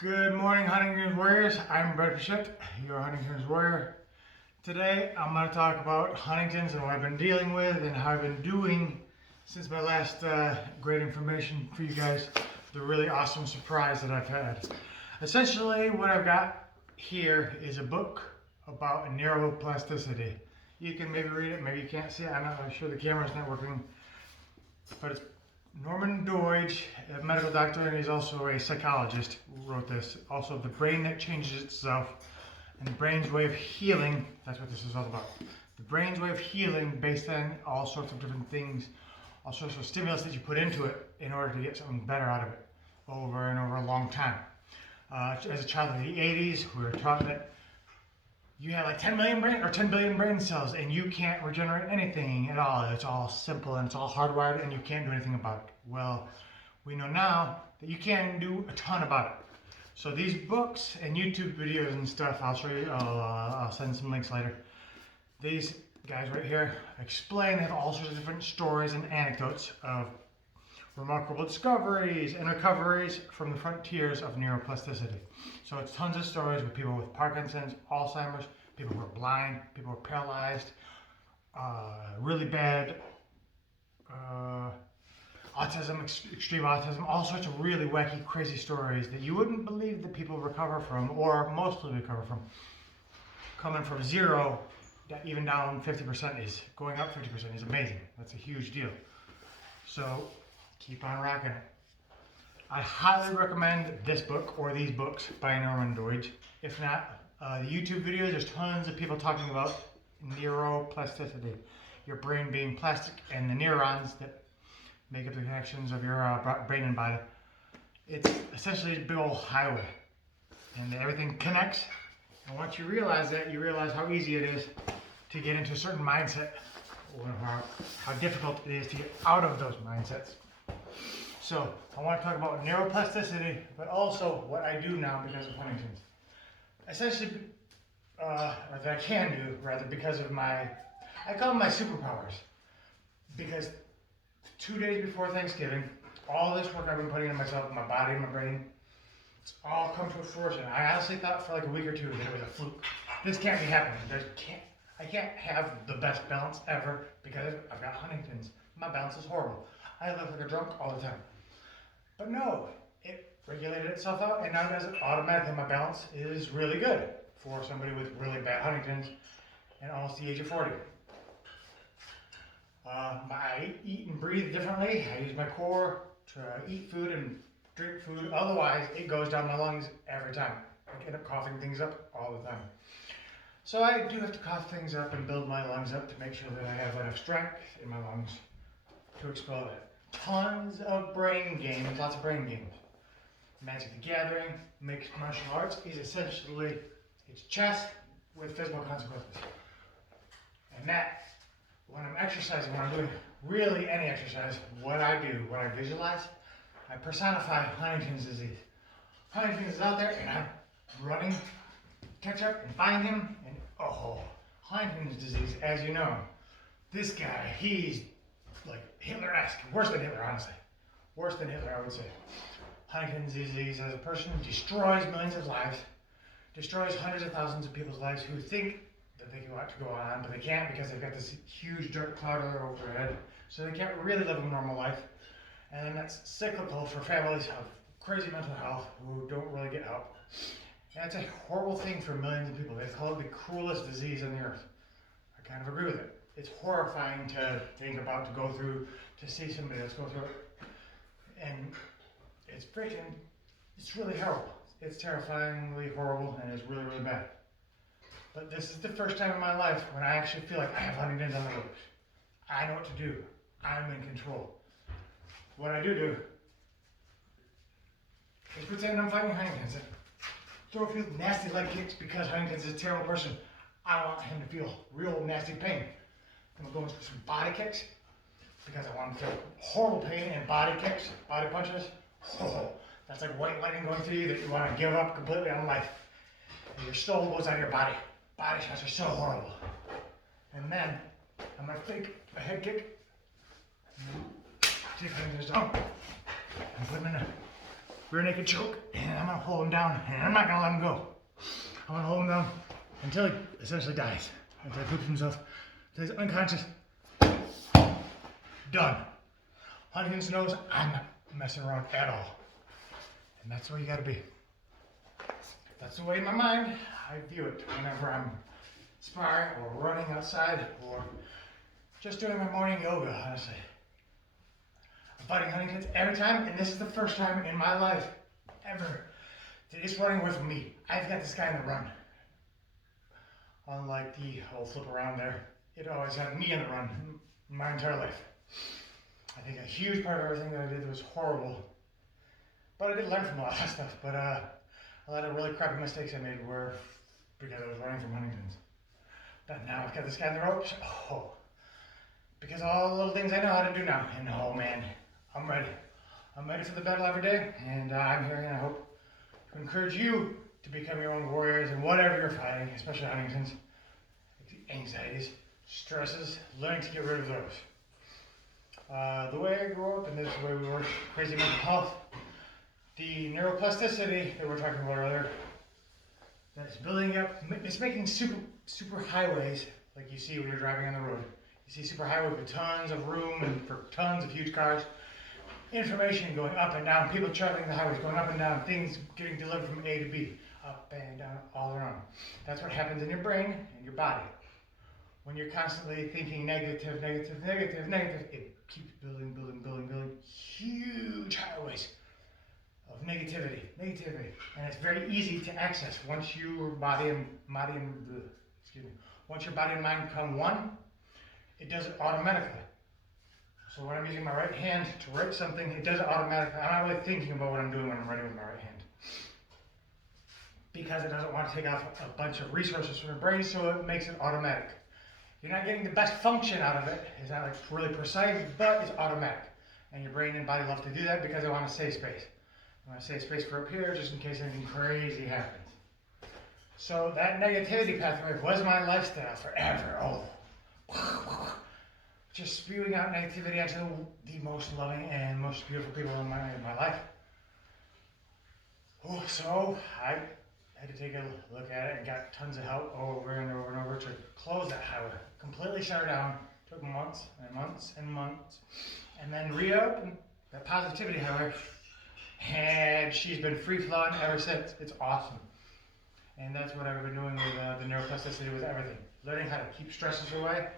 Good morning, Huntington's Warriors. I'm Brett Pichette, your Huntington's Warrior. Today, I'm going to talk about Huntington's and what I've been dealing with and how I've been doing since my last great information for you guys. The really awesome surprise that I've had. Essentially, what I've got here is a book about neuroplasticity. You can maybe read it, maybe you can't see it. I'm not sure the camera's not working, but it's Norman Doidge, a medical doctor, and he's also a psychologist, who wrote this. Also, The Brain That Changes Itself and the Brain's Way of Healing. That's what this is all about. The brain's way of healing based on all sorts of different things, all sorts of stimulus that you put into it in order to get something better out of it over and over a long time. As a child of the 80s, we were taught that you have like 10 billion brain cells and you can't regenerate anything at all. It's all simple and it's all hardwired and you can't do anything about it. Well, we know now that you can do a ton about it. So these books and YouTube videos and stuff, I'll show you, I'll send some links later. These guys right here explain, they have all sorts of different stories and anecdotes of remarkable discoveries and recoveries from the frontiers of neuroplasticity. So it's tons of stories with people with Parkinson's, Alzheimer's, people who are blind, people who are paralyzed, really bad autism, extreme autism, all sorts of really wacky, crazy stories that you wouldn't believe that people recover from, or mostly recover from. Coming from zero, even down 50% is, going up 50% is amazing. That's a huge deal. So keep on rocking it. I highly recommend this book or these books by Norman Doidge. If not, the YouTube videos, there's tons of people talking about neuroplasticity, your brain being plastic and the neurons that make up the connections of your brain and body. It's essentially a big old highway and everything connects. And once you realize that, you realize how easy it is to get into a certain mindset or how difficult it is to get out of those mindsets. So I want to talk about neuroplasticity, but also what I do now because of Huntington's. Essentially, or that I can do, rather, because of I call them my superpowers. Because 2 days before Thanksgiving, all this work I've been putting in myself, my body, my brain, it's all come to fruition. I honestly thought for like a week or two that it was a fluke. This can't be happening. I can't have the best balance ever because I've got Huntington's. My balance is horrible. I live like a drunk all the time. But no, it regulated itself out, and now it does it automatically. My balance is really good for somebody with really bad Huntington's and almost the age of 40. I eat and breathe differently. I use my core to eat food and drink food. Otherwise, it goes down my lungs every time. I end up coughing things up all the time. So I do have to cough things up and build my lungs up to make sure that I have enough strength in my lungs to explode it. Tons of brain games, lots of brain games. Magic the Gathering, mixed martial arts is essentially, it's chess with physical consequences. And that, when I'm exercising, when I'm doing really any exercise, what I do, what I visualize, I personify Huntington's disease. Huntington's is out there and I'm running, catch up and find him, and Huntington's disease, as you know, this guy, he's like Hitler-esque, worse than Hitler, honestly. Worse than Hitler, I would say. Huntington's disease as a person destroys millions of lives, destroys hundreds of thousands of people's lives who think that they want to go on, but they can't because they've got this huge dirt cloud over their head, so they can't really live a normal life. And then that's cyclical for families of crazy mental health who don't really get help. And it's a horrible thing for millions of people. They call it the cruelest disease on the earth. I kind of agree with it. It's horrifying to think about, to go through, to see somebody that's going through it. And it's really horrible. It's terrifyingly horrible and it's really, really bad. But this is the first time in my life when I actually feel like I have Huntington's on the ropes. I know what to do. I'm in control. What I do is pretend I'm fighting Huntington's. Throw a few nasty leg kicks because Huntington's is a terrible person. I want him to feel real nasty pain. I'm going to go into some body kicks because I want him to feel horrible pain and body kicks, body punches. That's like white lightning going through you that you want to give up completely on life. And your soul goes out of your body. Body shots are so horrible. And then I'm going to fake a head kick. See if Huntington's down. And put him in a rear naked choke, and I'm gonna hold him down, and I'm not gonna let him go. I'm gonna hold him down until he essentially dies, until he poops himself, until he's unconscious. Done. Huntington's knows I'm not messing around at all. And that's the way you gotta be. That's the way in my mind I view it whenever I'm sparring or running outside or just doing my morning yoga, honestly. I'm fighting Huntington's every time, and this is the first time in my life ever that it's running with me. I've got this guy in the run. Unlike the whole flip around there, it always had me in the run my entire life. I think a huge part of everything that I did was horrible. But I did learn from a lot of stuff. But a lot of really crappy mistakes I made were because I was running from Huntington's. But now I've got this guy in the ropes. Oh, because all the little things I know how to do now. And oh man, I'm ready. I'm ready for the battle every day. And I'm here and I hope to encourage you to become your own warriors in whatever you're fighting, especially Huntington's, anxieties, stresses, learning to get rid of those. The way I grew up, and this is the way we work, crazy mental health, the neuroplasticity that we were talking about earlier, that's building up, it's making super highways like you see when you're driving on the road. You see super highways with tons of room and for tons of huge cars, information going up and down, people traveling the highways going up and down, things getting delivered from A to B, up and down, all around. That's what happens in your brain and your body. When you're constantly thinking negative, it keeps building huge highways of negativity. And it's very easy to access once your body and mind become one, it does it automatically. So when I'm using my right hand to write something, it does it automatically. I'm not really thinking about what I'm doing when I'm writing with my right hand. Because it doesn't want to take off a bunch of resources from your brain, so it makes it automatic. You're not getting the best function out of it. It's not like really precise, but it's automatic. And your brain and body love to do that because they want to save space. They want to save space for up here just in case anything crazy happens. So that negativity pathway was my lifestyle forever. Oh, just spewing out negativity onto the most loving and most beautiful people in my life. Oh, so I had to take a look at it and got tons of help over and over to close that highway. Completely shut her down. Took months and months and months. And then reopened that positivity highway. And she's been free-flowing ever since. It's awesome. And that's what I've been doing with the neuroplasticity with everything. Learning how to keep stresses away.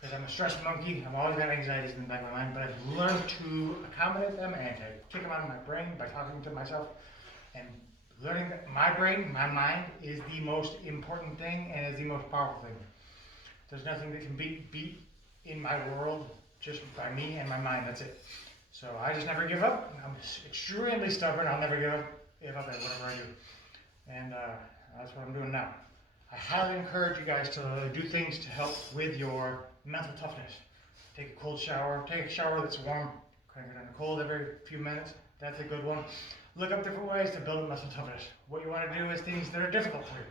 Because I'm a stress monkey. I've always got anxieties in the back of my mind. But I've learned to accommodate them and to kick them out of my brain by talking to myself. And learning that my brain, my mind, is the most important thing and is the most powerful thing. There's nothing that can beat in my world just by me and my mind. That's it. So I just never give up. I'm extremely stubborn. I'll never give up at whatever I do. And that's what I'm doing now. I highly encourage you guys to do things to help with your mental toughness. Take a cold shower. Take a shower that's warm. Crank it on the cold every few minutes. That's a good one. Look up different ways to build mental toughness. What you want to do is things that are difficult for you,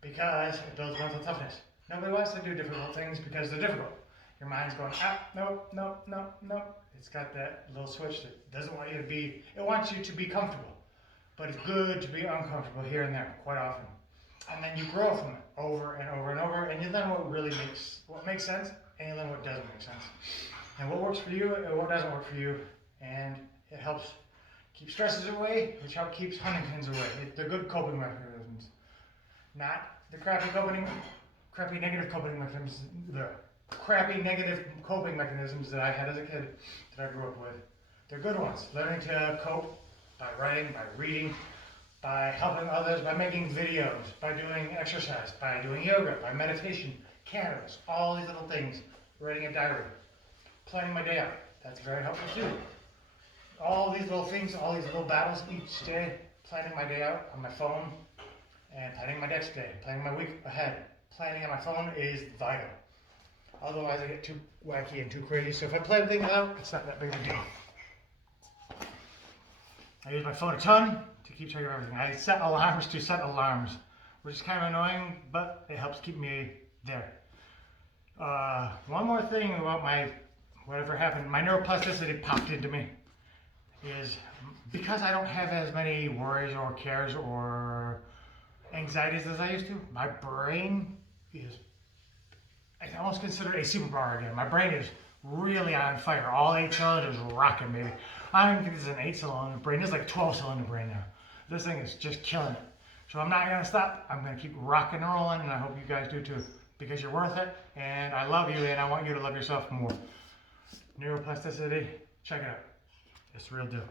because it builds mental toughness. Nobody wants to do difficult things because they're difficult. Your mind's going, no. It's got that little switch that doesn't want you to be, it wants you to be comfortable. But it's good to be uncomfortable here and there, quite often. And then you grow from it over and over, and you learn what makes sense, and you learn what doesn't make sense. And what works for you and what doesn't work for you, and it helps keep stresses away, which helps keeps Huntington's away. They're good coping mechanisms. Not the crappy negative coping mechanisms, the crappy negative coping mechanisms that I had as a kid that I grew up with. They're good ones. Learning to cope by writing, by reading, by helping others, by making videos, by doing exercise, by doing yoga, by meditation, candles, all these little things. Writing a diary, planning my day out. That's very helpful too. All these little things, all these little battles each day, planning my day out on my phone, and planning my next day, planning my week ahead. Planning on my phone is vital. Otherwise I get too wacky and too crazy, so if I plan things out, it's not that big of a deal. I use my phone a ton to keep track of everything. I set alarms to set alarms, which is kind of annoying, but it helps keep me there. One more thing about whatever happened, my neuroplasticity popped into me, is because I don't have as many worries or cares or anxieties as I used to, my brain is, I almost consider it a superpower again. My brain is really on fire. All 8 cylinders rocking, baby. I don't think this is an 8 cylinder brain. This is like a 12 cylinder brain now. This thing is just killing it. So I'm not going to stop. I'm going to keep rocking and rolling, and I hope you guys do too, because you're worth it, and I love you, and I want you to love yourself more. Neuroplasticity, check it out. It's the real deal.